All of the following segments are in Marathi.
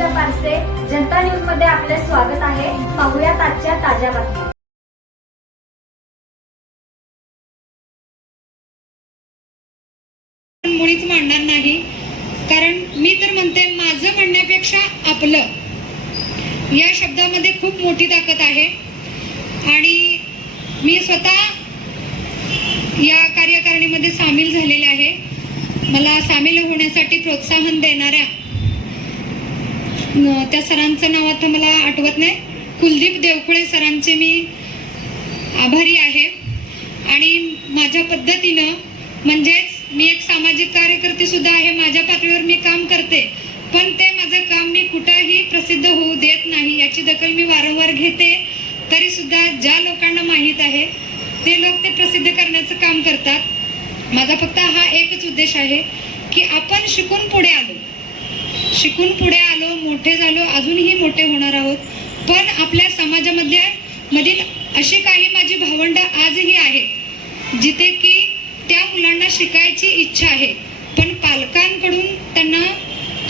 आरसे जनता न्यूजमध्ये आपले स्वागत आहे. पाहुयात आजच्या ताज्या बातम्या. मुळीच मांडणार नाही. कारण मी तर म्हणते माझं म्हणण्यापेक्षा आपलं. या शब्दामध्ये खूप मोठी ताकद आहे. आणि मी स्वतः या कार्यकारिणीमध्ये सामील झालेले आहे. मला सामील होण्यासाठी प्रोत्साहन देणाऱ्या त्या सरांचं नाव आता मला आठवत नाही. कुलदीप देवखुळे सरांचे मी आभारी आहे. आणि माझ्या पद्धतीनं म्हणजेच मी एक सामाजिक कार्यकर्ते सुद्धा आहे माझ्या पातळीवर मी काम करते. पण ते माझं काम मी कुठंही प्रसिद्ध होऊ देत नाही याची दखल मी वारंवार घेते. तरी सुद्धा ज्या लोकांना माहीत आहे ते लोक ते प्रसिद्ध करण्याचं काम करतात. माझा फक्त हा एकच उद्देश आहे की आपण शिकून पुढे आलो. शिकून पुढे आलो मोठे झालो अजूनही मोठे होणार आहोत. पण आपल्या समाजामधल्या मधील अशी काही माझी भावंड आजही आहेत जिथे की त्या मुलांना शिकायची इच्छा आहे. पण पालकांकडून त्यांना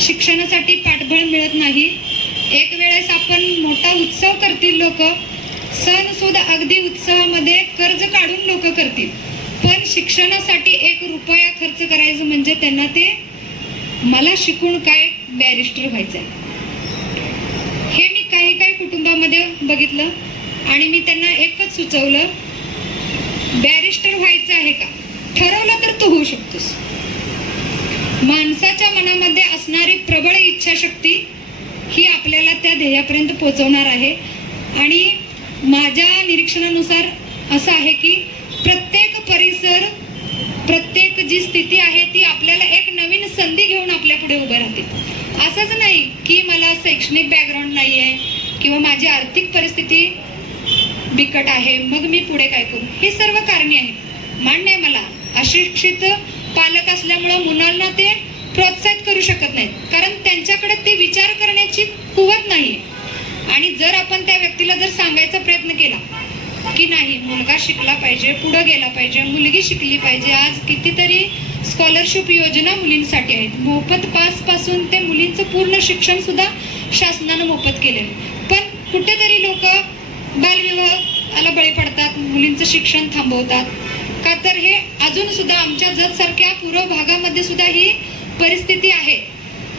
शिक्षणासाठी पाठबळ मिळत नाही. एक वेळेस आपण मोठा उत्सव करतील लोक सण सुद्धा अगदी उत्सवामध्ये कर्ज काढून लोक करतील. पण शिक्षणासाठी एक रुपया खर्च करायचं म्हणजे त्यांना ते मला शिकून काय बॅरिस्टर व्हायचंय. हे मी काही काही कुटुंबामध्ये बघितलं आणि मी त्यांना एकच सुचवलं बॅरिस्टर व्हायचं आहे का? ठरवलं तर तू होऊ शकतोस. माणसाच्या मनामध्ये असणारी प्रबळ इच्छाशक्ती ही आपल्याला त्या ध्येयापर्यंत पोहोचवणार आहे. आणि माझ्या निरीक्षणानुसार असं आहे की प्रत्येक परिसर प्रत्येक जी स्थिती आहे ती आपल्याला एक नवीन संधी घेऊन आपल्या पुढे उभे राहते. असंच नाही की मला शैक्षणिक बॅकग्राऊंड नाही आहे किंवा माझी आर्थिक परिस्थिती बिकट आहे मग मी पुढे काय करू? हे सर्व कारणे आहेत. मान्य आहे मला अशिक्षित पालक असल्यामुळं मुलांना ते प्रोत्साहित करू शकत नाहीत. कारण त्यांच्याकडे ते विचार करण्याची कुवत नाही आणि जर आपण त्या व्यक्तीला जर सांगायचा प्रयत्न केला की नाही मुलगा शिकला पाहिजे पुढं गेला पाहिजे मुलगी शिकली पाहिजे आज कितीतरी स्कॉलरशिप योजना मुलींसाठी आहेत. मोफत पासपासून ते मुलींचं पूर्ण शिक्षण सुद्धा शासनानं मोफत केलेलं पण कुठेतरी लोक बालविवाहाला बळी पडतात मुलींचं शिक्षण थांबवतात. का तर हे अजून सुद्धा आमच्या जत सारख्या पूर्व भागामध्ये सुद्धा ही परिस्थिती आहे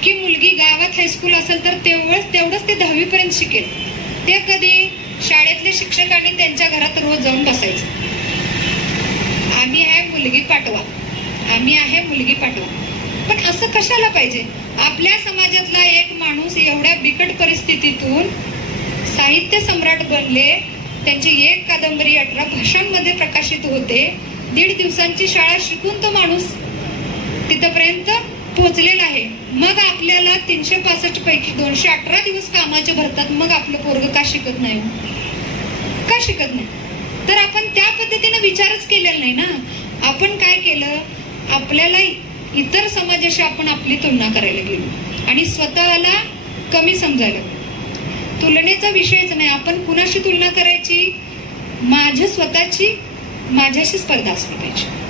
की मुलगी गावात हायस्कूल असेल तर तेवढंच तेवढंच ते दहावीपर्यंत शिकेल. ते कधी शाळेतले शिक्षकांनी त्यांच्या घरात रोज जाऊन बसायचं. आम्ही आहे मुलगी पाठवा आम्ही आहे मुलगी पाठवा पण असं कशाला पाहिजे? आपल्या समाजातला एक माणूस एवढ्या बिकट परिस्थितीतून साहित्य सम्राट बनले. त्यांची एक कादंबरी अठरा भाषांमध्ये प्रकाशित होते. दीड दिवसांची शाळा शिकून तो माणूस तिथपर्यंत पोहोचलेला आहे. मग आपल्याला तीनशे पासष्ट पैकी दोनशे अठरा दिवस कामाचे भरतात मग आपलं पोरग का शिकत नाही? का शिकत नाही? तर आपण त्या पद्धतीने विचारच केलेला नाही ना. आपण काय केलं? आपल्याला इतर समाजाशी आपण आपली तुलना करायला गेलो. आणि स्वतःला कमी समजायला तुलनेचा विषयच नाही. आपण कुणाशी तुलना करायची? माझ्या स्वतःची माझ्याशी स्पर्धा असली पाहिजे.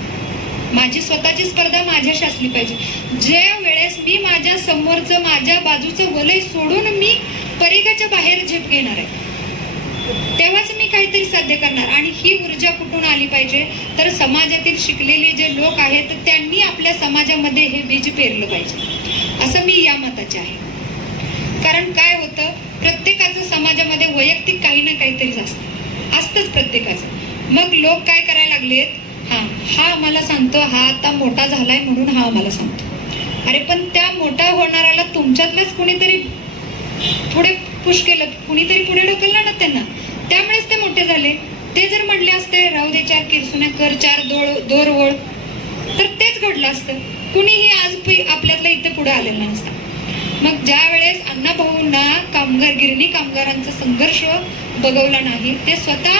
माझी स्वतःची स्पर्धा माझ्याशी असली पाहिजे. ज्या वेळेस मी माझ्या समोरचं माझ्या बाजूचं वलय सोडून मी परिघाच्या बाहेर झेप घेणार आहे तेव्हाच मी काहीतरी साध्य करणार. आणि ही ऊर्जा कुठून आली पाहिजे? तर समाजातील शिकलेले जे लोक आहेत त्यांनी आपल्या समाजामध्ये हे बीज पेरलं पाहिजे. असं मी या मताचे आहे. कारण काय होतं? प्रत्येकाचं समाजामध्ये वैयक्तिक काही ना काहीतरी असतं. असतंच प्रत्येकाचं. मग लोक काय करायला लागलेत? हा हा मला सांगतो हा आता मोठा झालाय म्हणून हा मला सांगतो. अरे पण त्या मोठा होणाऱ्याला तुमच्यातलंच कुणीतरी पुढे पुश केलं कुणीतरी पुढे ढकललं ना त्यांना. त्यामुळेच ते मोठे झाले. ते जर म्हणले असते राहू दे चार किरसुन्या कर चार दोळ दोर ओळ तर तेच घडलं असतं. कुणीही आज आपल्यातलं इथे पुढे आलेलं नसतं. मग ज्या वेळेस अण्णा भाऊंना कामगार गिरणी कामगारांचा संघर्ष बघवला नाही ते स्वतः